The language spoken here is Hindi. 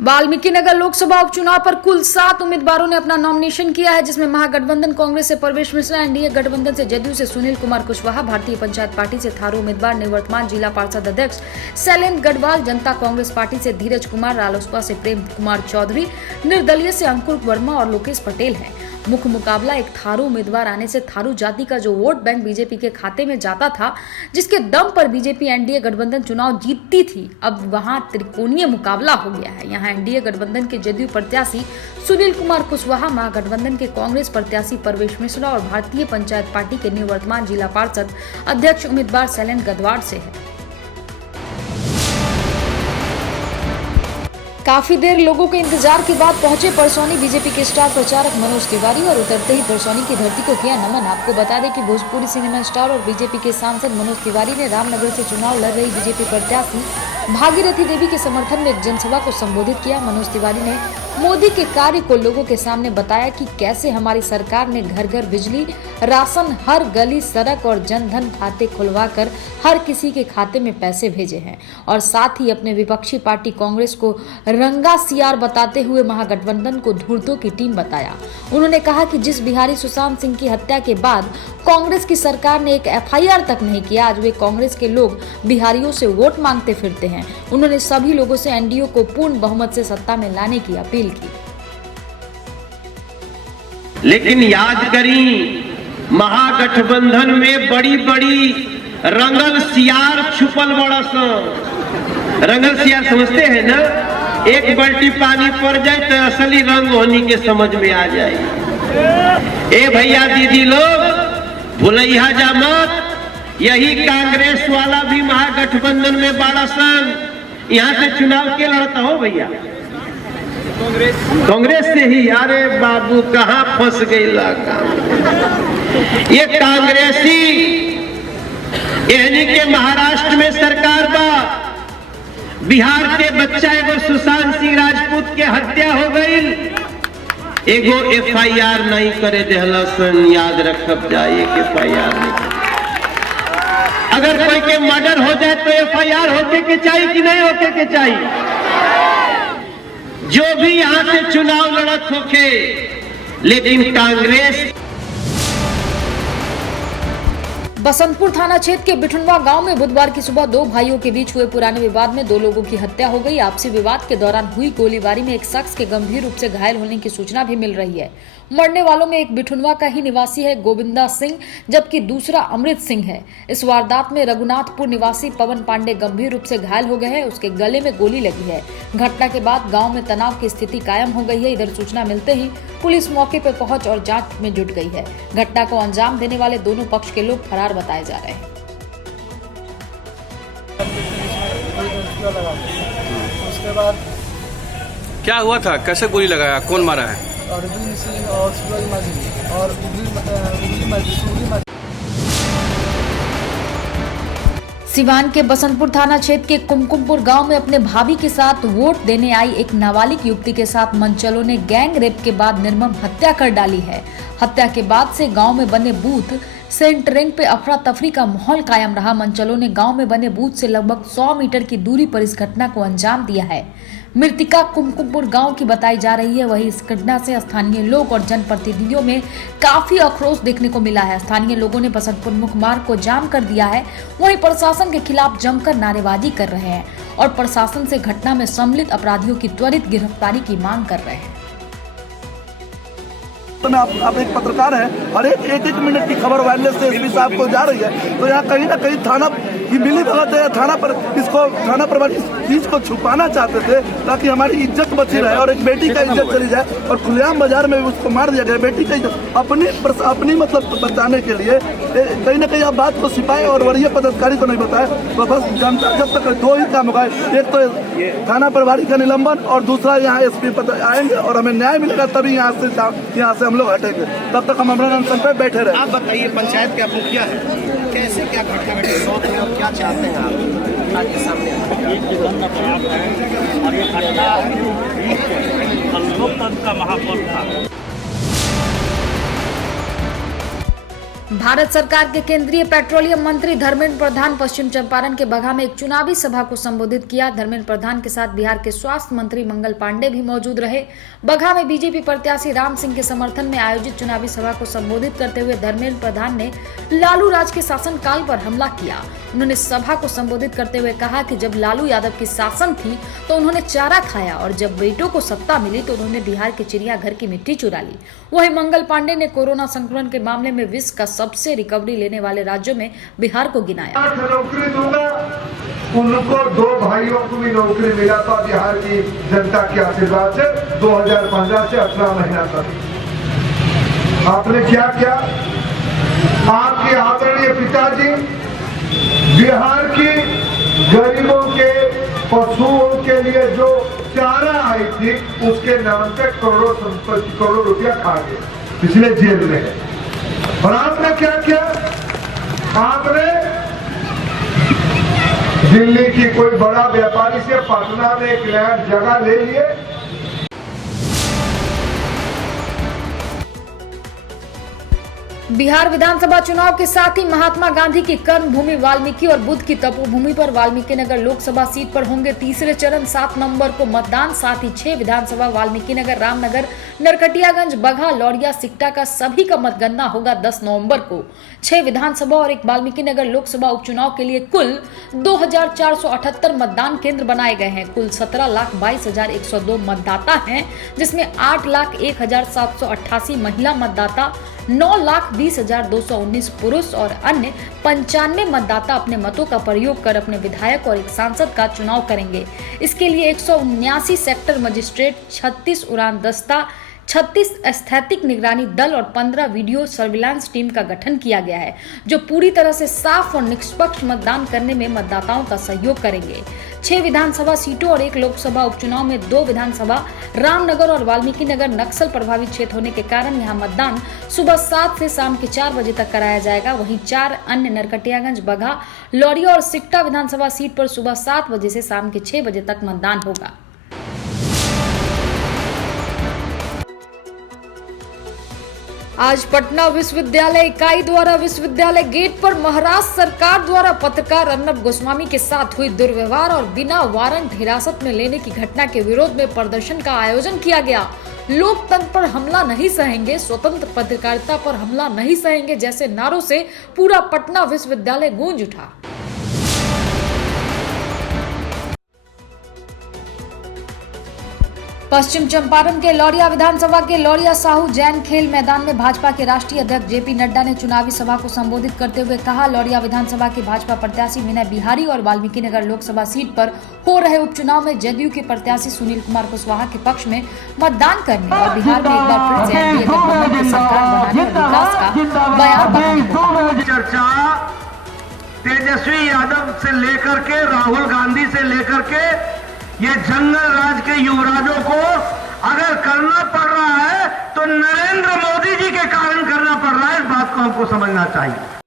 वाल्मीकि नगर लोकसभा उपचुनाव पर कुल 7 उम्मीदवारों ने अपना नॉमिनेशन किया है, जिसमें महागठबंधन कांग्रेस से प्रवेश मिश्रा, एनडीए गठबंधन से जदयू से सुनील कुमार कुशवाहा, भारतीय पंचायत पार्टी से थारू उम्मीदवार निवर्तमान जिला पार्षद अध्यक्ष शैलेंद्र गढ़वाल, जनता कांग्रेस पार्टी से धीरज कुमार, रालोसपा से प्रेम कुमार चौधरी, निर्दलीय से अंकुर वर्मा और लोकेश पटेल है। मुख्य मुकाबला एक थारू उम्मीदवार आने से थारू जाति का जो वोट बैंक बीजेपी के खाते में जाता था, जिसके दम पर बीजेपी एनडीए गठबंधन चुनाव जीतती थी, अब वहां त्रिकोणीय मुकाबला हो गया है। यहां एनडीए गठबंधन के जदयू प्रत्याशी सुनील कुमार कुशवाहा, महागठबंधन के कांग्रेस प्रत्याशी प्रवेश मिश्रा और भारतीय पंचायत पार्टी के निवर्तमान जिला पार्षद अध्यक्ष उम्मीदवार शैलेंद्र गढ़वाल से है। काफी देर लोगों के इंतजार के बाद पहुंचे परसौनी बीजेपी के स्टार प्रचारक मनोज तिवारी और उतरते ही परसौनी की धरती को किया नमन। आपको बता दें कि भोजपुरी सिनेमा स्टार और बीजेपी के सांसद मनोज तिवारी ने रामनगर से चुनाव लड़ रही बीजेपी प्रत्याशी भागीरथी देवी के समर्थन में एक जनसभा को संबोधित किया। मनोज तिवारी ने मोदी के कार्य को लोगों के सामने बताया कि कैसे हमारी सरकार ने घर घर बिजली, राशन, हर गली, सड़क और जनधन खाते खुलवाकर हर किसी के खाते में पैसे भेजे हैं, और साथ ही अपने विपक्षी पार्टी कांग्रेस को रंगा सियार बताते हुए महागठबंधन को धूर्तों की टीम बताया। उन्होंने कहा कि जिस बिहारी सुशांत सिंह की हत्या के बाद कांग्रेस की सरकार ने एक एफआईआर तक नहीं किया, आज वे कांग्रेस के लोग बिहारियों से वोट मांगते फिरते हैं। उन्होंने सभी लोगों से एनडीए को पूर्ण बहुमत से सत्ता में लाने की अपील की। लेकिन याद करी, महागठबंधन में बड़ी बड़ी रंगल सियार छुपल बड़ा सा। रंगल सियार समझते हैं ना? एक बाल्टी पानी पड़ जाए तो असली रंग होने के समझ में आ जाए। ए भैया दीदी लोग, भुलैया जा मत। यही कांग्रेस वाला भी महागठबंधन में बड़ा सन। यहाँ से चुनाव के लड़ता हो भैया? कांग्रेस से ही। अरे बाबू, कहाँ फंस गई ये कांग्रेसी। यानी के महाराष्ट्र में सरकार बा, बिहार के बच्चा एगो सुशांत सिंह राजपूत के हत्या हो गई, एगो एफआईआर नहीं करे देहलसन। याद रखब जाए, एफआईआर नहीं। अगर कोई के मर्डर हो जाए तो एफआईआर होके के चाहिए कि नहीं होके के चाहिए? जो भी यहां से चुनाव लड़त होके, लेकिन कांग्रेस। बसंतपुर थाना क्षेत्र के बिठुनवा गांव में बुधवार की सुबह दो भाइयों के बीच हुए पुराने विवाद में 2 लोगों की हत्या हो गई। आपसी विवाद के दौरान हुई गोलीबारी में एक शख्स के गंभीर रूप से घायल होने की सूचना भी मिल रही है। मरने वालों में एक बिठुनवा का ही निवासी है गोविंदा सिंह, जबकि दूसरा अमृत सिंह है। इस वारदात में रघुनाथपुर निवासी पवन पांडे गंभीर रूप से घायल हो गए हैं, उसके गले में गोली लगी है। घटना के बाद गांव में तनाव की स्थिति कायम हो गई है। इधर सूचना मिलते ही पुलिस मौके पर पहुंच और जांच में जुट गई है। घटना को अंजाम देने वाले दोनों पक्ष के लोग फरार बताए जा रहे हैं। उसके बाद क्या हुआ था? कैसे गोली लगाया? कौन मारा है? अरविंद सिंह और सूरज माझी और उगली माझी। सिवान के बसंतपुर थाना क्षेत्र के कुमकुमपुर गांव में अपने भाभी के साथ वोट देने आई एक नाबालिग युवती के साथ मनचलों ने गैंग रेप के बाद निर्मम हत्या कर डाली है। हत्या के बाद से गांव में बने बूथ सेंटरिंग पे अफरा तफरी का माहौल कायम रहा। मनचलों ने गांव में बने बूथ से लगभग 100 मीटर की दूरी पर इस घटना को अंजाम दिया है। मृतिका कुमकुमपुर गांव की बताई जा रही है। वहीं इस घटना से स्थानीय लोग और जनप्रतिनिधियों में काफी आक्रोश देखने को मिला है। स्थानीय लोगों ने बसंतपुर मुख्य मार्ग को जाम कर दिया है। वहीं प्रशासन के खिलाफ जमकर नारेबाजी कर रहे हैं और प्रशासन से घटना में सम्मिलित अपराधियों की त्वरित गिरफ्तारी की मांग कर रहे हैं। आप एक पत्रकार हैं और एक मिनट की खबर वायरलेस से एसपी साहब को जा रही है, तो यहाँ कहीं ना कहीं थाना की मिली भगत है। थाना पर इस चीज को छुपाना चाहते थे ताकि हमारी इज्जत बची रहे और एक बेटी का इज्जत चली जाए, और खुलेआम बाजार में उसको मार दिया गया। बेटी का इज्जत अपनी मतलब बचाने के लिए कहीं ना कहीं आप बात को सिपाही और वरीय पदाधिकारी को नहीं बताए तो बस जनता जब तक 2 ही काम होगा, एक तो थाना प्रभारी का निलंबन और दूसरा यहाँ एसपी आएंगे और हमें न्याय मिलेगा, तभी यहाँ से हम लोग हटेंगे। तब तक हम अनशन पे बैठे रहे। आप बताइए, पंचायत का मुखिया है, कैसे क्या घटना घटी, शौक है और क्या चाहते हैं आप आपके सामने? और ये घटना लोकतंत्र का महापर्व था। भारत सरकार के केंद्रीय पेट्रोलियम मंत्री धर्मेंद्र प्रधान पश्चिम चंपारण के बगहा में एक चुनावी सभा को संबोधित किया। धर्मेंद्र प्रधान के साथ बिहार के स्वास्थ्य मंत्री मंगल पांडे भी मौजूद रहे। बगहा में बीजेपी प्रत्याशी राम सिंह के समर्थन में आयोजित चुनावी सभा को संबोधित करते हुए धर्मेंद्र प्रधान ने लालू राज के शासनकाल पर हमला किया। उन्होंने सभा को संबोधित करते हुए कहा कि जब लालू यादव की शासन थी तो उन्होंने चारा खाया और जब बेटों को सत्ता मिली तो उन्होंने बिहार के चिड़ियाघर की मिट्टी चुरा ली। वहीं मंगल पांडे ने कोरोना संक्रमण के मामले में विश्व का सबसे रिकवरी लेने वाले राज्यों में बिहार को गिनाया। नौकरी दूंगा, उनको 2 भाइयों को भी नौकरी मिला था बिहार की जनता के आशीर्वाद से 2015 से 18 महीना तक। आपने क्या किया? आपके आदरणीय पिताजी बिहार की गरीबों के पशुओं के लिए जो चारा आई थी उसके नाम पे करोड़ों रुपया खा गए, इसलिए जेल में है। और आपने क्या किया? आपने दिल्ली की कोई बड़ा व्यापारी से पटना में एक लैंड जगह ले लिए। बिहार विधानसभा चुनाव के साथ ही महात्मा गांधी की कर्मभूमि वाल्मीकि और बुद्ध की तपोभूमि पर वाल्मीकि नगर लोकसभा सीट पर होंगे तीसरे चरण 7 नवंबर को मतदान। साथ ही 6 विधानसभा वाल्मीकि नगर, रामनगर, नरकटियागंज, बगहा, लौरिया, सिकटा का सभी का मतगणना होगा 10 नवंबर को। 6 विधानसभा और 1 वाल्मीकि नगर लोकसभा उपचुनाव के लिए कुल 2478 मतदान केंद्र बनाए गए हैं। कुल 17,22,102 मतदाता हैं, जिसमें 8,01,788 महिला मतदाता, 9,20,219 पुरुष और अन्य 95 मतदाता अपने मतों का प्रयोग कर अपने विधायक और एक सांसद का चुनाव करेंगे। इसके लिए 179 सेक्टर मजिस्ट्रेट, 36 उड़ान दस्ता, 36 स्थैतिक निगरानी दल और 15 वीडियो सर्विलांस टीम का गठन किया गया है, जो पूरी तरह से साफ और निष्पक्ष मतदान करने में मतदाताओं का सहयोग करेंगे। 6 विधानसभा सीटों और 1 लोकसभा उपचुनाव में 2 विधानसभा रामनगर और वाल्मीकि नगर नक्सल प्रभावित क्षेत्र होने के कारण यहां मतदान सुबह 7 से शाम के 4 बजे तक कराया जाएगा। वहीं 4 अन्य नरकटियागंज, बगहा, लौरिया और सिकटा विधानसभा सीट पर सुबह 7 बजे से शाम के 6 बजे तक मतदान होगा। आज पटना विश्वविद्यालय इकाई द्वारा विश्वविद्यालय गेट पर महाराष्ट्र सरकार द्वारा पत्रकार अर्नब गोस्वामी के साथ हुई दुर्व्यवहार और बिना वारंट हिरासत में लेने की घटना के विरोध में प्रदर्शन का आयोजन किया गया। लोकतंत्र पर हमला नहीं सहेंगे, स्वतंत्र पत्रकारिता पर हमला नहीं सहेंगे जैसे नारों से पूरा पटना विश्वविद्यालय गूंज उठा। पश्चिम चंपारण के लौरिया विधानसभा के लौरिया साहू जैन खेल मैदान में भाजपा के राष्ट्रीय अध्यक्ष जेपी नड्डा ने चुनावी सभा को संबोधित करते हुए कहा, लौरिया विधानसभा के भाजपा प्रत्याशी विनय बिहारी और वाल्मीकि नगर लोकसभा सीट पर हो रहे उपचुनाव में जदयू के प्रत्याशी सुनील कुमार कुशवाहा के पक्ष में मतदान करने और बिहार में एक बार फिर से एनडीए गठबंधन की सरकार बनाने और विकास का बयान बनाने। चर्चा तेजस्वी यादव से लेकर के राहुल गांधी से लेकर के ये जंगल राज के युवराजों को अगर करना पड़ रहा है तो नरेंद्र मोदी जी के कारण करना पड़ रहा है। इस बात को हमको समझना चाहिए।